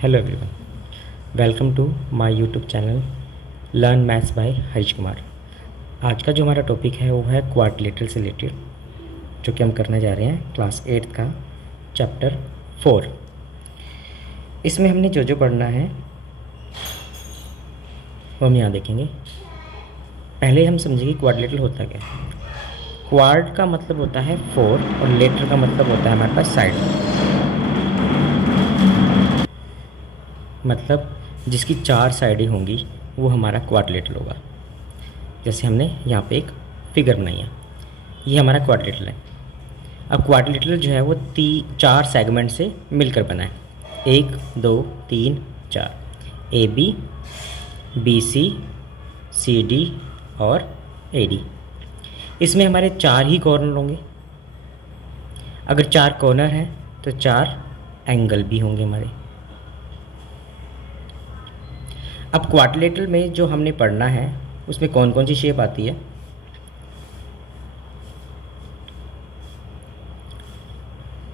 Hello everyone, welcome to my YouTube channel learn maths by Harish Kumar. आज का जो हमारा टॉपिक है वो है क्वाड्रिलेटरल से रिलेटेड, जो कि हम करने जा रहे हैं क्लास 8 का चैप्टर 4। इसमें हमने जो जो पढ़ना है वो हम यहाँ देखेंगे। पहले हम समझेंगे क्वाड्रिलेटरल होता क्या है। क्वाड का मतलब होता है 4 और लेटर का मतलब होता है हमारे पास साइड, मतलब जिसकी 4 साइडें होंगी वो हमारा क्वाड्रिलेटरल होगा। जैसे हमने यहाँ पे एक फिगर बनाई है, ये हमारा क्वाड्रिलेटरल है। अब क्वाड्रिलेटरल जो है वो 4 सेगमेंट से मिलकर बना है, 1 2 3 4, A B, B C, C D और ए डी। इसमें हमारे 4 ही कॉर्नर होंगे। अगर 4 कॉर्नर हैं तो 4 एंगल भी होंगे हमारे। अब क्वाड्रिलेटरल में जो हमने पढ़ना है उसमें कौन कौन सी शेप आती है।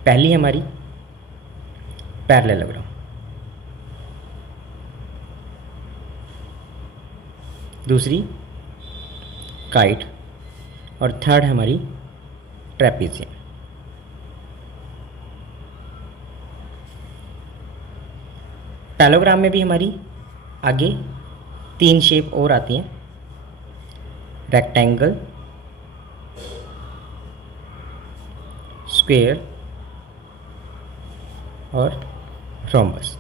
पहली हमारी पैरेललोग्राम, दूसरी काइट और थर्ड हमारी ट्रेपेजियम। पैरेललोग्राम में भी हमारी आगे 3 शेप और आती हैं, रेक्टेंगल, स्क्वायर और रोम्बस।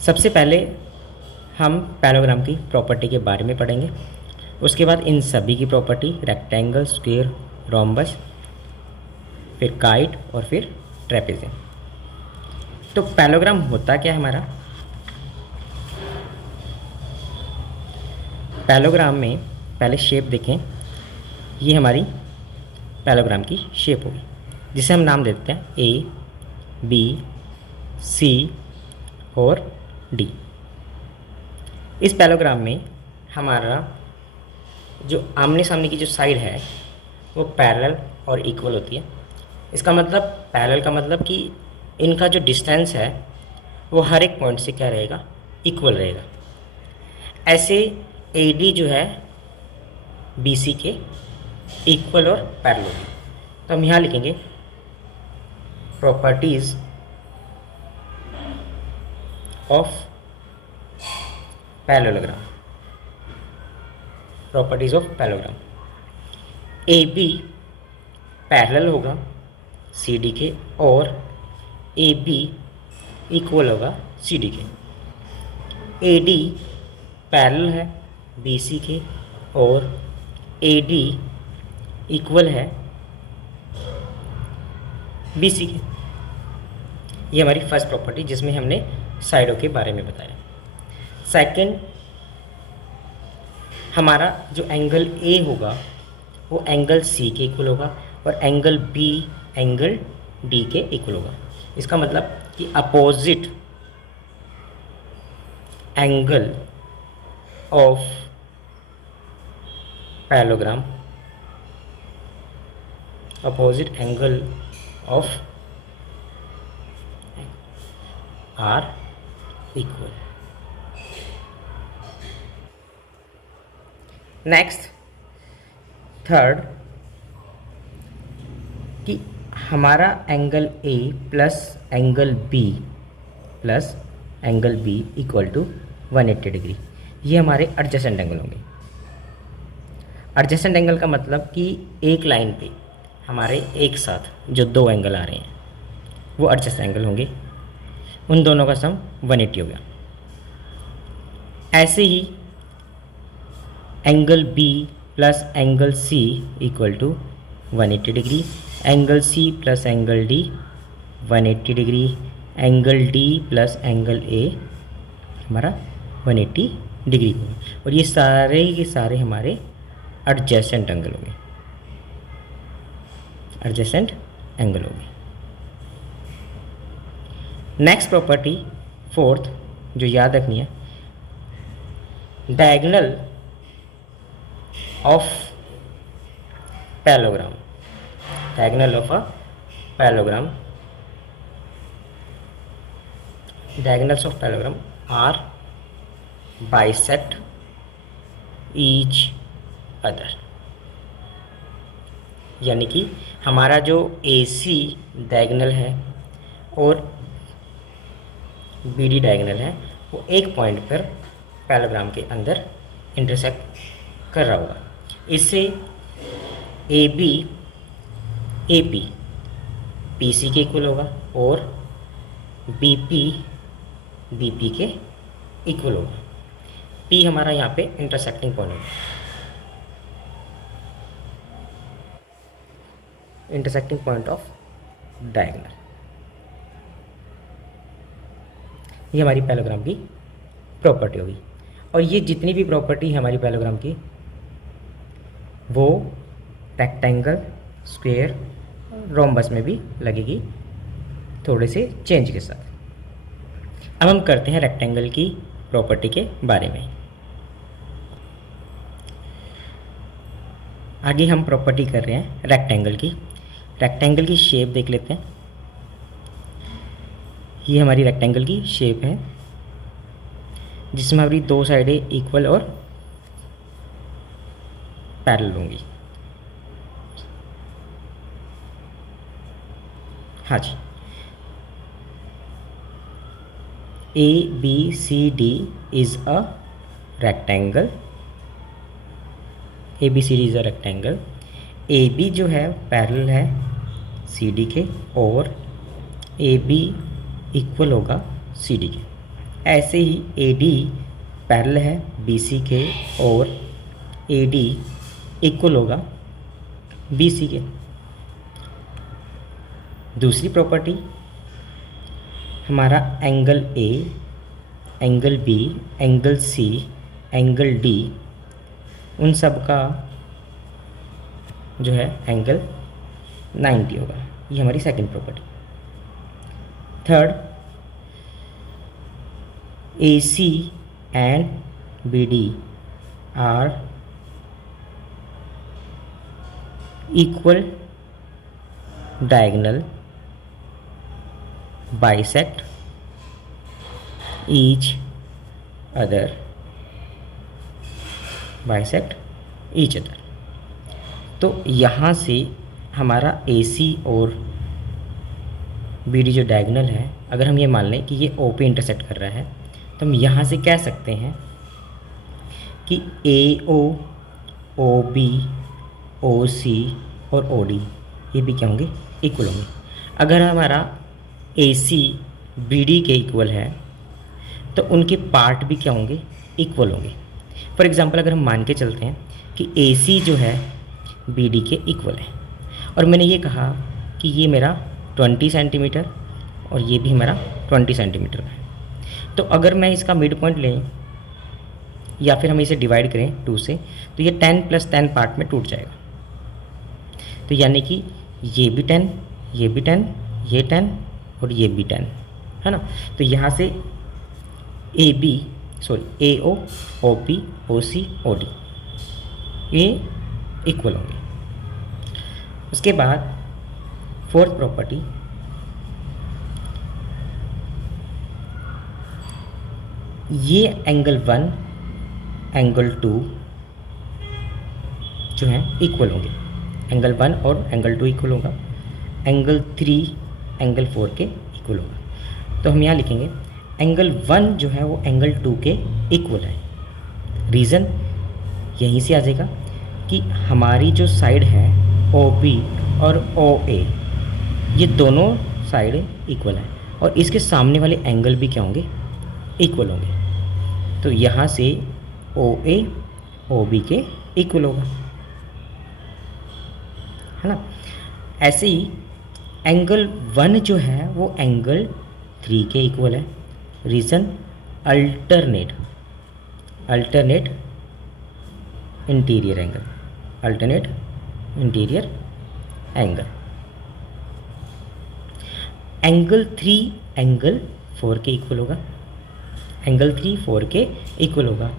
सबसे पहले हम पैरेललोग्राम की प्रॉपर्टी के बारे में पढ़ेंगे, उसके बाद इन सभी की प्रॉपर्टी, रेक्टेंगल, स्क्वायर, रोम्बस, फिर काइट और फिर ट्रेपेजियम। तो पैरेललोग्राम होता क्या है हमारा। पैरेललोग्राम में पहले शेप देखें, ये हमारी पैरेललोग्राम की शेप होगी, जिसे हम नाम देते हैं ए बी सी और डी। इस पैरेललोग्राम में हमारा जो आमने सामने की जो साइड है वो पैरेलल और इक्वल होती है। इसका मतलब, पैरेलल का मतलब कि इनका जो डिस्टेंस है वो हर एक पॉइंट से क्या रहेगा, इक्वल रहेगा। ऐसे ए डी जो है बी सी के इक्वल और पैरेलल होगी। तो हम यहाँ लिखेंगे properties of parallelogram. Properties of parallelogram, A B parallel होगा सी डी के और ए बी इक्वल होगा सी डी के। ए डी पैरेलल है बी सी के और ए डी इक्वल है बी सी के। ये हमारी फर्स्ट प्रॉपर्टी जिसमें हमने साइडों के बारे में बताया। सेकंड, हमारा जो एंगल ए होगा वो एंगल सी के इक्वल होगा और एंगल बी एंगल डी के इक्वल होगा। इसका मतलब कि opposite angle of parallelogram, opposite angle of are equal. Next, third, कि हमारा angle A plus angle B plus angle B equal to 180 degree, ये हमारे एडजेसेंट एंगल होंगे। एडजेसेंट एंगल का मतलब कि एक लाइन पे हमारे एक साथ जो 2 एंगल आ रहे हैं वो एडजेसेंट एंगल होंगे, उन दोनों का सम 180 हो गया। ऐसे ही angle B plus angle C equal to 180 degree, angle C plus angle D 180 degree, angle D plus angle A हमारा 180 डिग्री होगा। और ये सारे के सारे हमारे एडजेसेंट एंगल होंगे, एडजेसेंट एंगल होंगे। नेक्स्ट प्रॉपर्टी, फोर्थ, जो याद रखनी है, diagonal of parallelogram, diagonal of a parallelogram diagonals of parallelogram are bisect each other, यानी कि हमारा जो AC डायगोनल है और BD डायगोनल है वो एक पॉइंट पर पैरेललोग्राम के अंदर इंटरसेक्ट कर रहा होगा। इससे AB AP PC के इक्वल होगा और BP BP के इक्वल होगा। P हमारा यहाँ पे इंटरसेक्टिंग पॉइंट होगा, इंटरसेक्टिंग पॉइंट ऑफ डायगोनल। ये हमारी पैरेललोग्राम की प्रॉपर्टी होगी। और ये जितनी भी प्रॉपर्टी है हमारी पैरेललोग्राम की वो रेक्टेंगल, स्क्वायर, रोम्बस में भी लगेगी, थोड़े से चेंज के साथ। अब हम करते हैं रेक्टेंगल की प्रॉपर्टी के बारे में। आगे हम प्रॉपर्टी कर रहे हैं रेक्टेंगल की। रेक्टेंगल की शेप देख लेते हैं। ये हमारी रेक्टेंगल की शेप है जिसमें हमारी दो साइडें इक्वल और पैरेलल होंगी। हाँ जी, ABCD is a rectangle. ABCD is a rectangle. AB जो है पैरेलल है CD के और AB इक्वल होगा CD के। ऐसे ही AD पैरेलल है BC के और AD इक्वल होगा BC के। दूसरी प्रॉपर्टी, हमारा angle A, angle B, angle C, angle D, उन सब का जो है एंगल 90 होगा। ये हमारी second property. Third, AC and BD are equal diagonal bisect each other, bisect each other. तो यहाँ से हमारा AC और BD जो डायगोनल है, अगर हम ये मान लें कि ये O पे इंटरसेक्ट कर रहा है तो हम यहाँ से कह सकते हैं कि AO, OB, OC और OD ये भी क्या होंगे, इक्वल होंगे। अगर हमारा AC BD के इक्वल है तो उनके पार्ट भी क्या होंगे, इक्वल होंगे। फॉर एग्ज़ाम्पल अगर हम मान के चलते हैं कि AC जो है BD के इक्वल है और मैंने ये कहा कि ये मेरा 20 सेंटीमीटर और ये भी हमारा 20 सेंटीमीटर है, तो अगर मैं इसका मिड पॉइंट लें या फिर हम इसे डिवाइड करें 2 से तो ये 10 + 10 पार्ट में टूट जाएगा। तो यानी कि ये भी 10, ये भी 10, ये 10 और ये भी 10 है ना। तो यहाँ से AO, OP, OC, OD ये इक्वल होंगे। उसके बाद फोर्थ प्रॉपर्टी, ये एंगल 1, एंगल 2 जो है इक्वल होंगे। एंगल 1 और एंगल 2 इक्वल होगा, एंगल 3 एंगल 4 के इक्वल होगा। तो हम यहाँ लिखेंगे एंगल 1 जो है वो एंगल 2 के इक्वल है। रीज़न यहीं से आ जाएगा कि हमारी जो साइड है OB और OA ये दोनों साइड इक्वल है और इसके सामने वाले एंगल भी क्या होंगे, इक्वल होंगे। तो यहाँ से OA OB के इक्वल होगा, है ना। ऐसे ही एंगल 1 जो है वो एंगल 3 के इक्वल है। Reason alternate interior angle, alternate interior angle. Angle 3 angle 4 के इक्वल होगा, एंगल 3 4 के इक्वल होगा।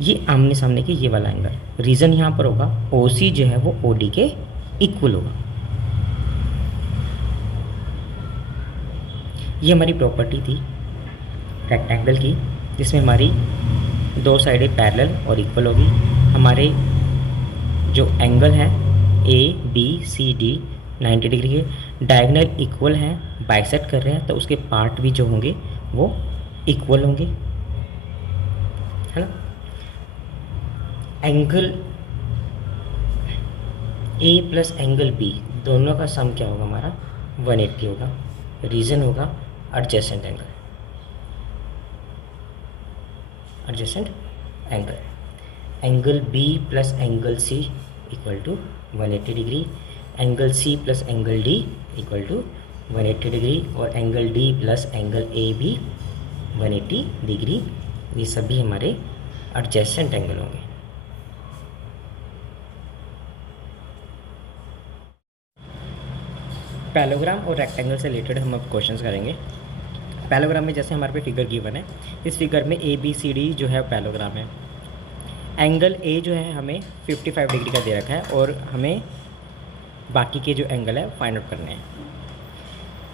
ये आमने सामने के ये वाला एंगल, रीज़न यहाँ पर होगा OC जो है वो OD के इक्वल होगा। ये हमारी प्रॉपर्टी थी रेक्टेंगल की, जिसमें हमारी दो साइडें पैरेलल और इक्वल होगी। हमारे जो एंगल हैं A B C D 90 degree के डायगोनल इक्वल हैं, बाइसेक्ट कर रहे हैं, तो उसके पार्ट भी जो होंगे वो इक्वल होंगे, है ना। Angle A plus angle B दोनों का सम क्या होगा हमारा 180 होगा। रीज़न होगा adjacent angle, adjacent angle. Angle B plus angle C equal to 180 degree, angle C plus angle D equal to 180 degree, और angle D plus angle A भी 180 degree. ये सभी हमारे एडजेसेंट एंगल होंगे। पैलोग्राम और रेक्टेंगल से related हम अब क्वेश्चंस करेंगे। पैलोग्राम में जैसे हमारे पे फिगर गिवन है, इस फिगर में ए बी सी डी जो है पैलोग्राम है। एंगल ए जो है हमें 55 डिग्री का दे रखा है, और हमें बाकी के जो एंगल है फाइंड आउट करने हैं।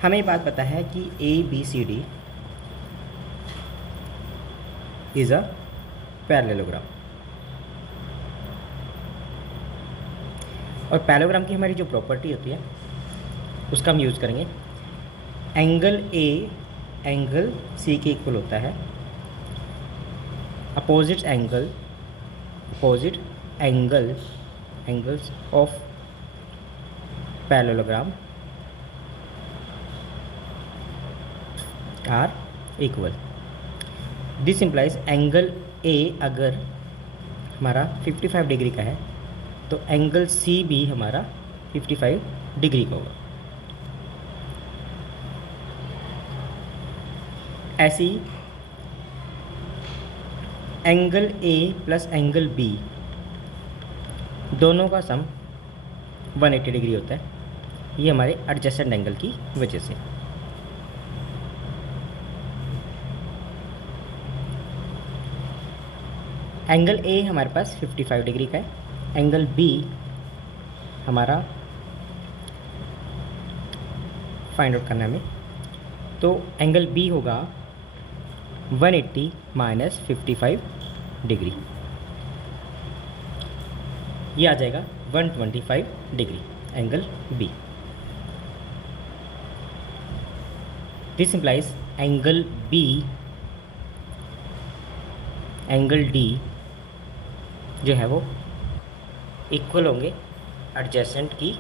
हमें बात पता है कि A B C D is a parallelogram, और पैरेललोग्राम की हमारी जो प्रॉपर्टी होती है उसका हम यूज़ करेंगे। एंगल ए एंगल सी के इक्वल होता है, opposite angles of parallelogram are equal. This implies angle A अगर हमारा 55 डिग्री का है तो एंगल सी भी हमारा 55 डिग्री का होगा। ऐसे ही angle A plus angle B दोनों का सम 180 डिग्री होता है, ये हमारे एडजेसेंट एंगल की वजह से। एंगल ए हमारे पास 55 डिग्री का है, एंगल बी हमारा फाइंड आउट करना है हमें, तो एंगल बी होगा 180 माइनस 55 डिग्री, ये आ जाएगा 125 degree angle B. This implies angle B angle D जो है वो इक्वल होंगे एडजेसेंट की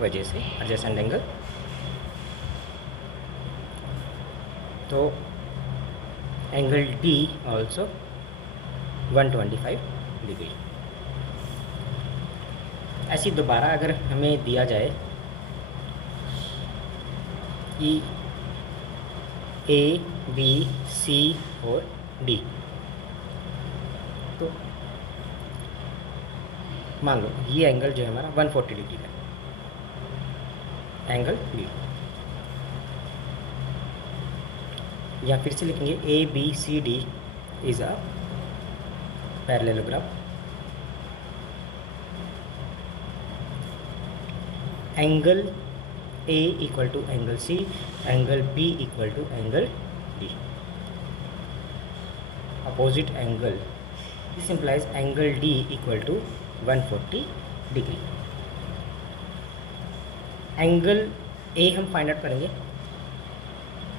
वजह से, एडजेसेंट एंगल। तो एंगल डी ऑल्सो 125 डिग्री। ऐसी दोबारा अगर हमें दिया जाए कि ए बी सी और डी, तो मान लो ये एंगल जो है हमारा 140 डिग्री का एंगल बी, या फिर से लिखेंगे A B C D is a parallelogram. Angle A equal to angle C, angle B equal to angle D, opposite angle. This implies angle D equal to 140 degree. Angle A हम find out करेंगे,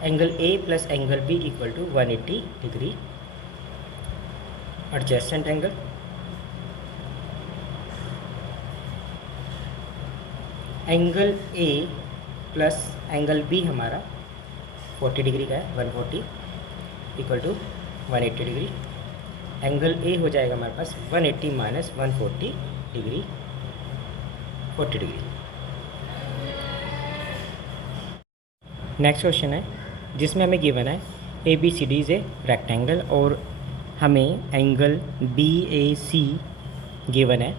angle A plus angle B equal to 180 degree, adjacent angle. Angle A plus angle B हमारा 40 degree का है, 140 equal to 180 degree. Angle A हो जाएगा हमारे पास 180 minus 140 degree, 40 degree. Next question है जिसमें हमें गिवन है A B C D is a rectangle, और हमें angle B A C given है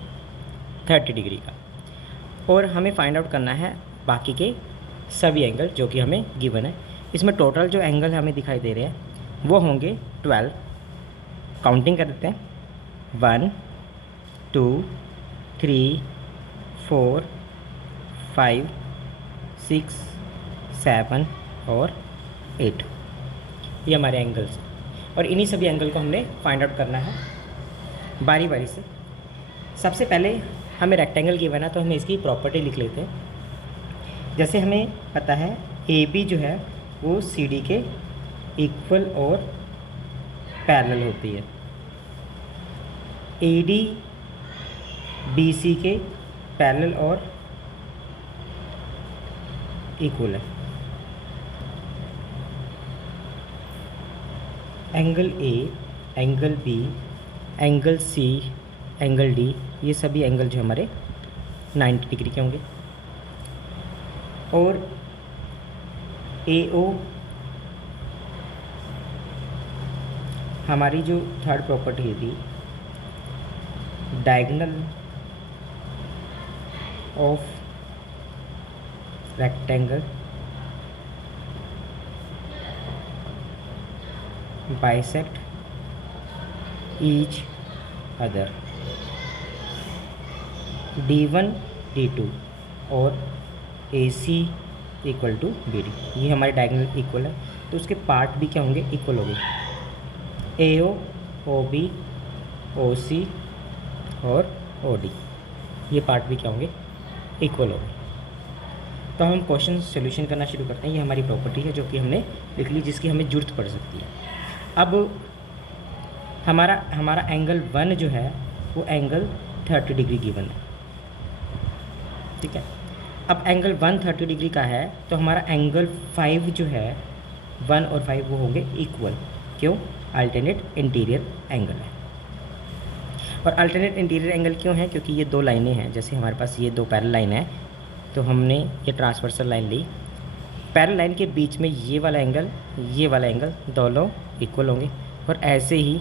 30 डिग्री का, और हमें फाइंड आउट करना है बाकी के सभी एंगल जो कि हमें गिवन है। इसमें टोटल जो एंगल हमें दिखाई दे रहे हैं वो होंगे 12। काउंटिंग कर देते हैं, 1 2 3 4 5 6 7 और 8, ये हमारे एंगल्स। और इन्हीं सभी एंगल को हमने फाइंड आउट करना है बारी बारी से। सबसे पहले हमें रेक्टेंगल गिवन है तो हमें इसकी प्रॉपर्टी लिख लेते हैं। जैसे हमें पता है ए बी जो है वो सी डी के इक्वल और पैरेलल होती है, ए डी बी सी के पैरेलल और इक्वल है। Angle A, angle B, angle C, angle D, ये सभी एंगल जो हमारे 90 डिग्री के होंगे। और ए ओ हमारी जो थर्ड प्रॉपर्टी थी, diagonal of rectangle bisect each other, D1 D2 और AC इक्वल टू BD, ये हमारे डायगोनल इक्वल है तो उसके पार्ट भी क्या होंगे, इक्वल होंगे। AO, OB, OC और OD, ये पार्ट भी क्या होंगे, इक्वल होंगे। तो हम क्वेश्चन सोल्यूशन करना शुरू करते हैं। ये हमारी प्रॉपर्टी है जो कि हमने लिख ली, जिसकी हमें ज़रूरत पड़ सकती है। अब हमारा एंगल 1 जो है वो एंगल 30 डिग्री गिवन है, ठीक है। अब एंगल 1 30 डिग्री का है तो हमारा एंगल 5 जो है 1 और 5 वो होंगे इक्वल। क्यों? अल्टरनेट इंटीरियर एंगल है। और अल्टरनेट इंटीरियर एंगल क्यों है? क्योंकि ये दो लाइनें हैं। जैसे हमारे पास ये दो पैरेलल लाइन है तो हमने ये ट्रांसवर्सल लाइन ली, पैरेलल लाइन के बीच में ये वाला एंगल दोनों इक्वल होंगे, और ऐसे ही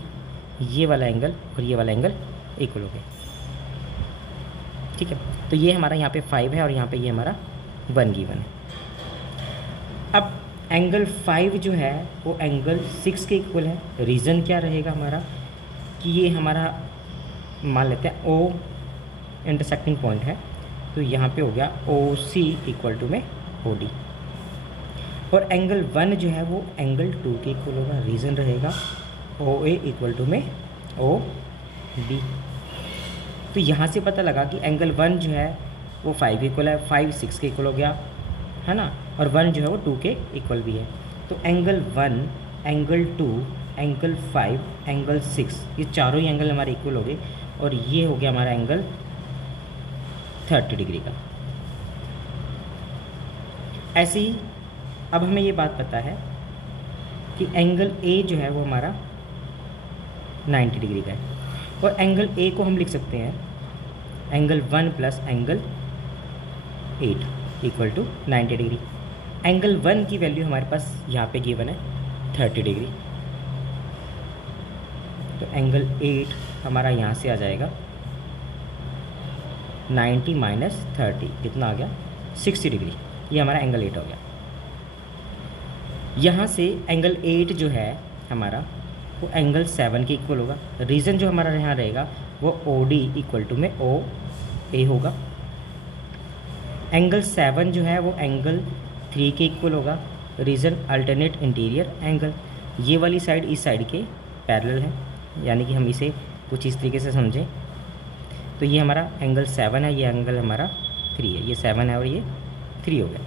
ये वाला एंगल और ये वाला एंगल इक्वल होंगे, ठीक है। तो ये हमारा यहाँ पे 5 है और यहाँ पे ये हमारा 1 गिवन है। अब एंगल 5 जो है वो एंगल 6 के इक्वल है। रीज़न क्या रहेगा हमारा कि ये हमारा मान लेते हैं O इंटरसेक्टिंग पॉइंट है, तो यहाँ पे हो गया OC इक्वल टू में OD। और एंगल 1 जो है वो एंगल 2 के इक्वल होगा। रीज़न रहेगा OA इक्वल टू में OB। तो यहाँ से पता लगा कि एंगल 1 जो है वो 5 इक्वल है, 5 6 के इक्वल हो गया है ना, और 1 जो है वो 2 के इक्वल भी है। तो एंगल 1, एंगल 2, एंगल 5, एंगल 6, ये चारों ही एंगल हमारे इक्वल हो गए, और ये हो गया हमारा एंगल 30 डिग्री का। ऐसे ही अब हमें ये बात पता है कि एंगल A जो है वो हमारा 90 डिग्री का है, और एंगल A को हम लिख सकते हैं angle 1 plus angle 8 equal to 90 degree. Angle 1 की वैल्यू हमारे पास यहाँ पे गिवन है 30 डिग्री, तो एंगल 8 हमारा यहाँ से आ जाएगा 90 माइनस 30, कितना आ गया 60 डिग्री। ये हमारा एंगल 8 हो गया। यहाँ से एंगल 8 जो है हमारा वो एंगल 7 के इक्वल होगा। रीज़न जो हमारा यहाँ रहेगा वो OD इक्वल टू में OA होगा। एंगल 7 जो है वो एंगल 3 के इक्वल होगा। रीज़न अल्टरनेट इंटीरियर एंगल, ये वाली साइड इस साइड के पैरेलल है, यानी कि हम इसे कुछ इस तरीके से समझें तो ये हमारा एंगल 7 है, ये एंगल हमारा 3 है, ये 7 है और ये 3 हो गया।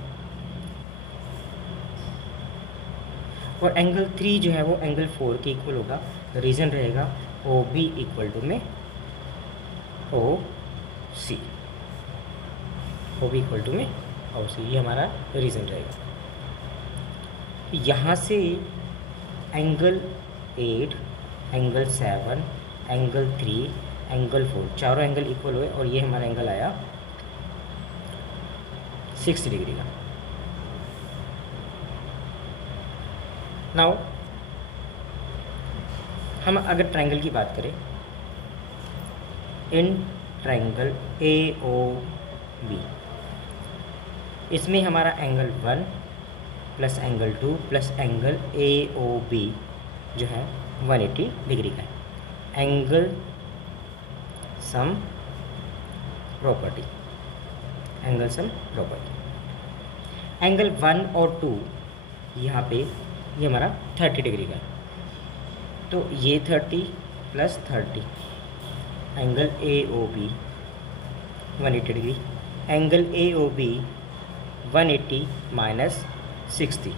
और एंगल 3 जो है वो एंगल 4 के इक्वल होगा। रीज़न रहेगा OB इक्वल टू में OC, OB इक्वल टू में OC, ये हमारा रीज़न रहेगा। यहाँ से एंगल 8, एंगल 7, एंगल 3, एंगल 4, चारों एंगल इक्वल हुए और ये हमारा एंगल आया 60 डिग्री का। नाउ हम अगर ट्रायंगल की बात करें, इन ट्रायंगल AOB, इसमें हमारा angle 1 plus angle 2 plus angle AOB जो है 180 डिग्री का है। Angle sum property, angle sum property. Angle 1 और 2 यहाँ पे ये हमारा 30 डिग्री का है। तो ये 30 plus 30, angle A O B 180 degree, angle A O B 180 minus 60,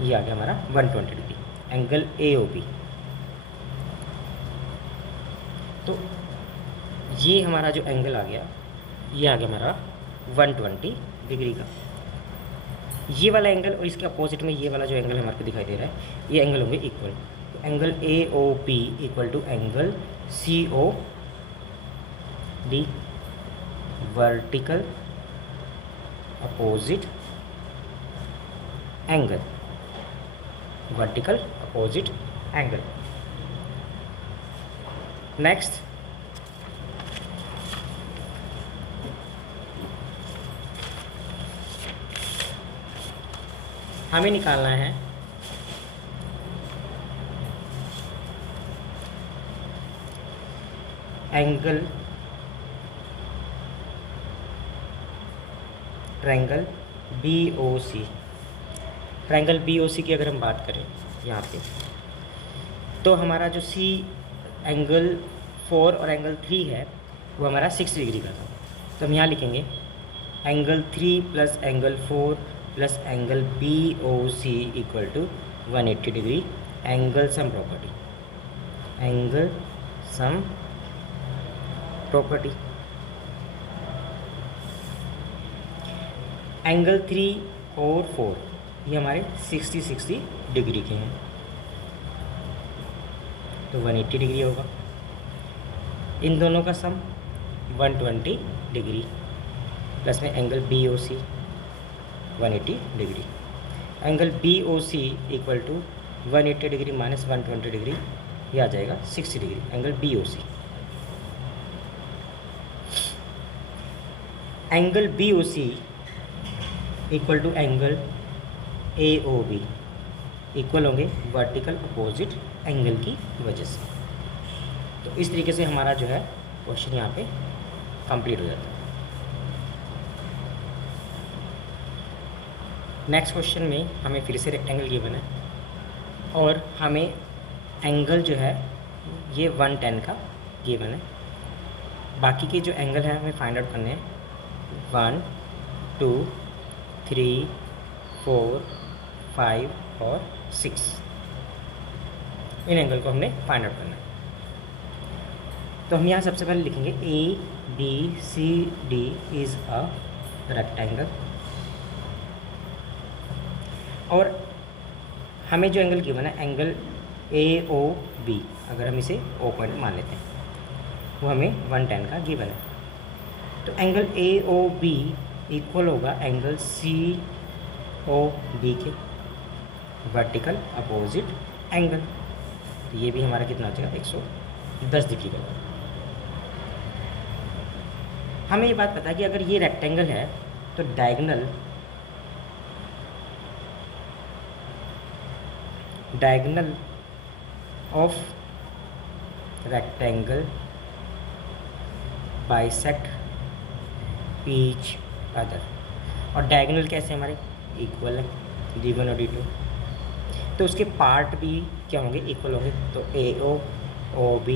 ये आ गया हमारा 120 degree, angle A O B. तो ये हमारा जो एंगल आ गया, ये आ गया हमारा 120 डिग्री का। ये वाला एंगल और इसके अपोजिट में ये वाला जो एंगल हमारे को दिखाई दे रहा है, ये एंगल होंगे इक्वल। तो angle A O B equal to angle C O D, vertical opposite angle, vertical opposite angle. Next हमें निकालना है angle triangle B O C. Triangle B O C की अगर हम बात करें यहाँ पे, तो हमारा जो सी एंगल 4 और एंगल 3 है वो हमारा 60 डिग्री का था। तो हम यहाँ लिखेंगे angle 3 plus angle 4 plus angle B O C equal to 180 degree, angle sum property, angle sum property. Angle 3 और 4 ये हमारे 60 डिग्री के हैं, तो 180 डिग्री होगा। इन दोनों का सम 120 डिग्री, प्लस में angle B O C 180 degree, angle B O C equal to 180 degree minus 120 degree, ये आ जाएगा 60 degree, angle B O C. Angle B O C equal to angle A O B equal होंगे vertical opposite angle की वजह से। तो इस तरीके से हमारा जो है क्वेश्चन यहाँ पे कंप्लीट हो जाता है। नेक्स्ट क्वेश्चन में हमें फिर से रेक्टेंगल गिवन है और हमें एंगल जो है ये 110 का गिवन है। बाकी के जो एंगल हैं हमें फाइंड आउट करने हैं, 1 2 3 4 5 और 6, इन एंगल को हमने फाइंड आउट करना है। तो हम यहाँ सबसे पहले लिखेंगे A B C D is a rectangle, और हमें जो एंगल गिवन है एंगल ए ओ बी, अगर हम इसे ओ पॉइंट मान लेते हैं, वो हमें 110 का गिवन है। तो angle A O B equal होगा एंगल सी ओ डी के, वर्टिकल अपोजिट एंगल। तो ये भी हमारा कितना आ जाएगा 110 डिग्री का। हमें ये बात पता है कि अगर ये रेक्टेंगल है तो diagonal of rectangle bisect each other, और डायगोनल कैसे हमारे इक्वल है, D1 और D2, तो उसके पार्ट भी क्या होंगे, इक्वल होंगे। तो AO OB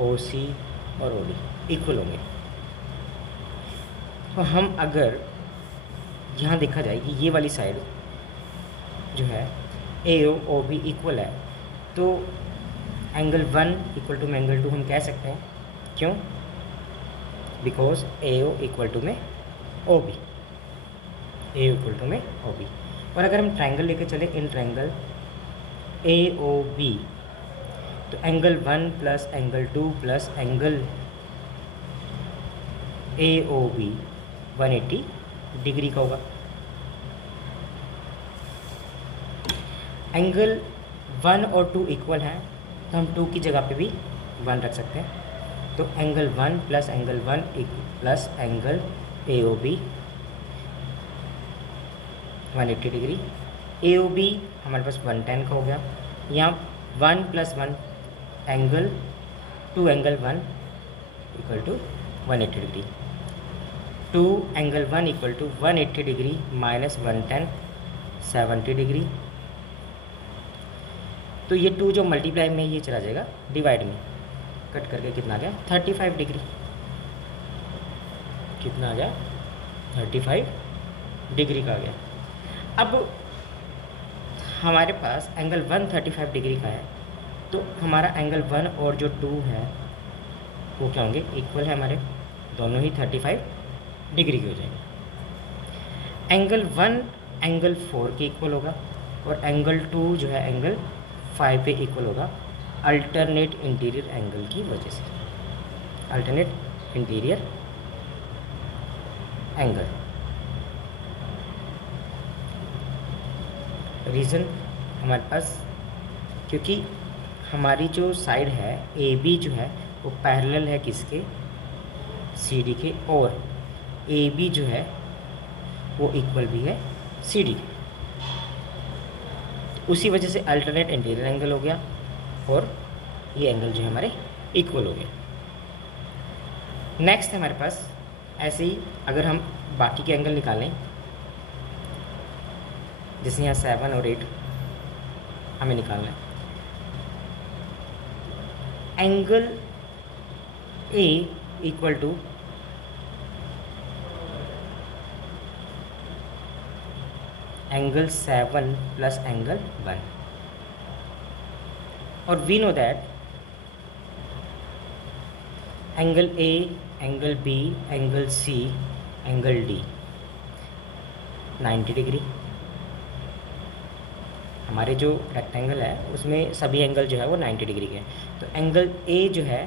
OC और OD इक्वल होंगे। तो हम अगर यहाँ देखा जाए कि ये वाली साइड जो है AO OB इक्वल है, तो एंगल 1 इक्वल टू में एंगल 2 हम कह सकते हैं। क्यों? बिकॉज AO इक्वल टू में OB, AO इक्वल टू में OB। और अगर हम ट्रायंगल लेके चले इन ट्रायंगल AOB, तो angle 1 plus angle 2 plus angle AOB 180 degree का होगा। एंगल 1 और 2 इक्वल हैं, तो हम 2 की जगह पे भी 1 रख सकते हैं। तो angle 1 plus angle 1 plus angle AOB 180 degree. AOB हमारे पास 110 का हो गया। यहाँ 1 plus 1 angle 2 angle 1 equal to 180 degree. 2 angle 1 equal to 180 degree minus 110 70 degree. तो ये 2 जो मल्टीप्लाई में ये चला जाएगा डिवाइड में, कट करके कितना आ गया 35 डिग्री। कितना आ गया 35 डिग्री का आ गया। अब हमारे पास एंगल 1 35 डिग्री का है, तो हमारा एंगल 1 और जो 2 है वो क्या होंगे, इक्वल है हमारे, दोनों ही 35 डिग्री के हो जाएंगे। एंगल 1 एंगल 4 के इक्वल होगा और एंगल 2 जो है एंगल 5 पे इक्वल होगा, अल्टरनेट इंटीरियर एंगल की वजह से। अल्टरनेट इंटीरियर एंगल, रीज़न हमारे पास, क्योंकि हमारी जो साइड है ए बी जो है वो पैरेलल है किसके, सी डी के, और ए बी जो है वो इक्वल भी है सी डी के। उसी वजह से अल्टरनेट इंटीरियर एंगल हो गया और ये एंगल जो है हमारे इक्वल हो गया। नेक्स्ट है हमारे पास ऐसे ही अगर हम बाकी के एंगल निकालें, जैसे यहाँ 7 और 8 हमें निकालना है। Angle A equal to angle 7 plus angle 1, और we know that angle A, angle B, angle C, angle D 90 degree. हमारे जो रेक्टेंगल है उसमें सभी एंगल जो है वो 90 डिग्री के हैं, तो एंगल ए जो है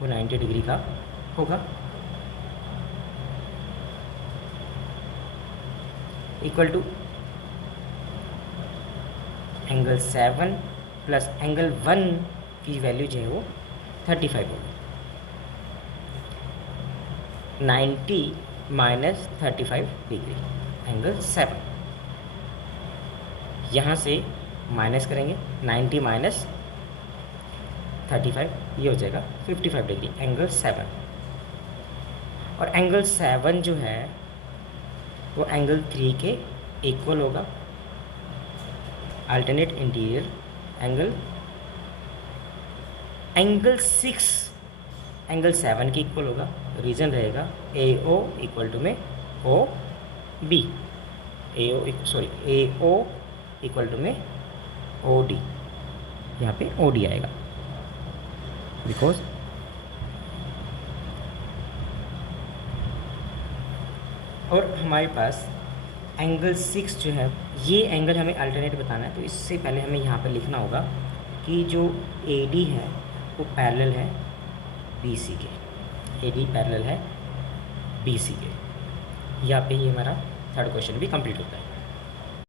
वो 90 डिग्री का होगा, equal to angle 7 plus angle 1 की वैल्यू जो है वो 35 होगी। 90 माइनस 35 डिग्री एंगल 7, यहाँ से माइनस करेंगे 90 माइनस 35, ये हो जाएगा 55 डिग्री एंगल 7। और एंगल 7 जो है वो एंगल 3 के इक्वल होगा, alternate interior angle. Angle 6 angle 7 के इक्वल होगा, रीज़न रहेगा ए ओ इक्वल टू में O B, A O equal to में ओ डी, यहाँ पे ओ डी आएगा बिकॉज और हमारे पास एंगल 6 जो है, ये एंगल हमें अल्टरनेट बताना है, तो इससे पहले हमें यहाँ पर लिखना होगा कि जो ए डी है वो पैरेलल है बी सी के, ए डी पैरेलल है बी सी के। यहाँ पे ही हमारा थर्ड क्वेश्चन भी कंप्लीट होता है।